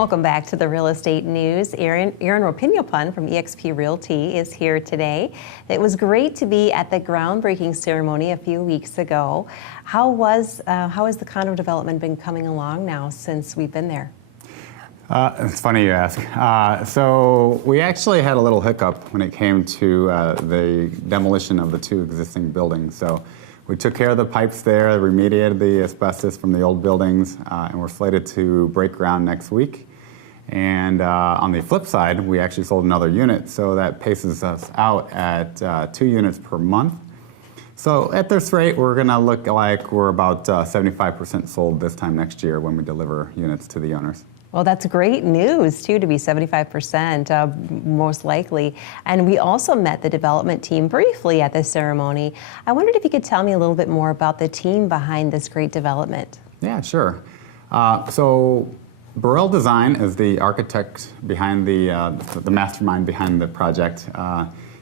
Welcome back to the Real Estate News. Erin Ropinio-Pun from EXP Realty is here today. It was great to be at the groundbreaking ceremony a few weeks ago. How has the condo development been coming along now since we've been there? It's funny you ask. So we actually had a little hiccup when it came to the demolition of the two existing buildings. So we took care of the pipes there, remediated the asbestos from the old buildings, and we're slated to break ground next week. And on the flip side, we actually sold another unit, so that paces us out at 2 units per month. So at this rate, we're going to look like we're about 75% sold this time next year when we deliver units to the owners. Well, that's great news, too, to be 75% most likely. And we also met the development team briefly at this ceremony. I wondered if you could tell me a little bit more about the team behind this great development. Yeah, sure. So Burrell Design is the architect behind the mastermind behind the project.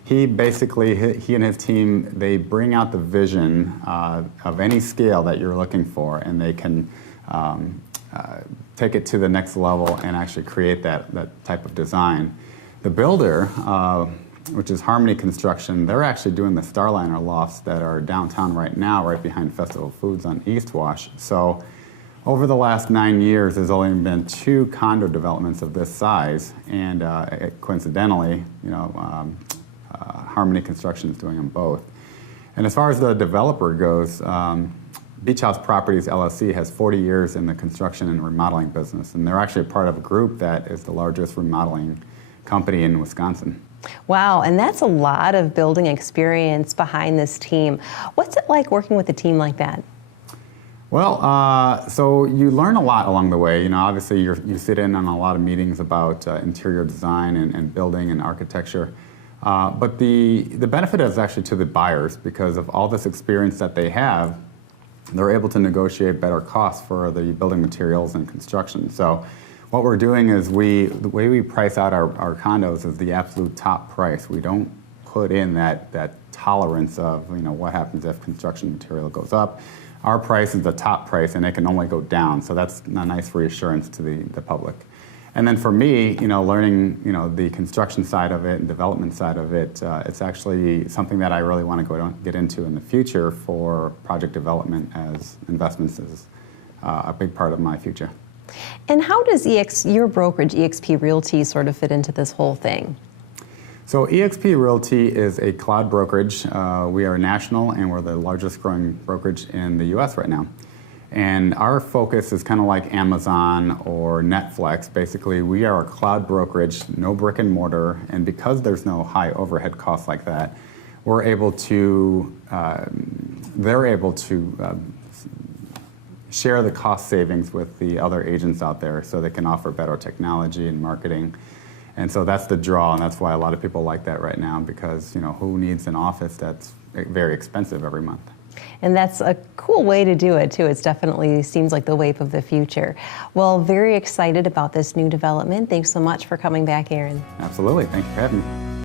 He and his team, they bring out the vision of any scale that you're looking for, and they can take it to the next level and actually create that type of design. The builder, which is Harmony Construction, they're actually doing the Starliner lofts that are downtown right now, right behind Festival Foods on East Wash. So over the last 9 years, there's only been 2 condo developments of this size, and coincidentally, Harmony Construction is doing them both. And as far as the developer goes, Beach House Properties LLC has 40 years in the construction and remodeling business, and they're actually part of a group that is the largest remodeling company in Wisconsin. Wow, and that's a lot of building experience behind this team. What's it like working with a team like that? Well, so you learn a lot along the way. Obviously you sit in on a lot of meetings about interior design and building and architecture. But the benefit is actually to the buyers, because of all this experience that they have. They're able to negotiate better costs for the building materials and construction. So what we're doing is the way we price out our condos is the absolute top price. We don't put in that tolerance of what happens if construction material goes up. Our price is the top price, and it can only go down. So that's a nice reassurance to the public. And then for me, learning the construction side of it and development side of it, it's actually something that I really want to get into in the future for project development, as investments is a big part of my future. And how does your brokerage, EXP Realty, sort of fit into this whole thing? So EXP Realty is a cloud brokerage. We are national, and we're the largest growing brokerage in the U.S. right now. And our focus is kind of like Amazon or Netflix. Basically, we are a cloud brokerage, no brick and mortar, and because there's no high overhead costs like that, they're able to share the cost savings with the other agents out there, so they can offer better technology and marketing. And so that's the draw, and that's why a lot of people like that right now, because who needs an office that's very expensive every month? And that's a cool way to do it, too. It definitely seems like the wave of the future. Well, very excited about this new development. Thanks so much for coming back, Erin. Absolutely. Thank you for having me.